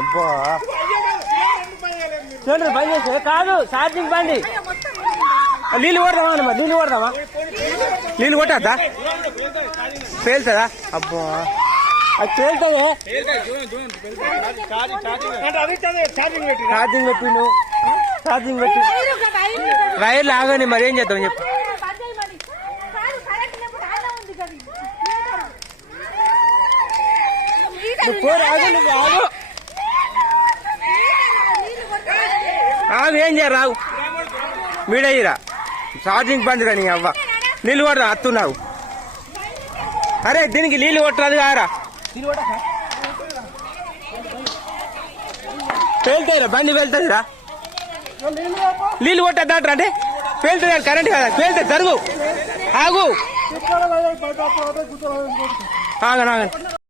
అబ్బా. చూడండి బంద్ చేసే కాదు ఛార్జింగ్ బండి. నీళ్ళు కొడదామా మరి? నీళ్ళు కొడదామా? నీళ్ళు కొట్టద్దా? పేలుతుందా అబ్బా. అది పేలుతుంది ఛార్జింగ్ పెట్టిండు. ఛార్జింగ్ పెట్టి వైర్లు ఆగని మరి ఏం చేద్దాం చెప్పు. నువ్వు ఆగు, నువ్వు ఆగు. ఆగు ఏం చేయరు రావు మీడయ్యిరా ఛార్జింగ్ బంద్ కానీ అవ్వ. నీళ్ళు కొట్టరా అత్తున్నావు. అరే దీనికి నీళ్ళు కొట్టరాదు కారా పేలుతాయిరా బండి వెళ్తుందిరా నీళ్ళు కొట్టద్దాట్రా అంటే పేలుతుంది కరెంట్ కదా పేలుతుంది జరుగు. ఆగు. ఆగను ఆగను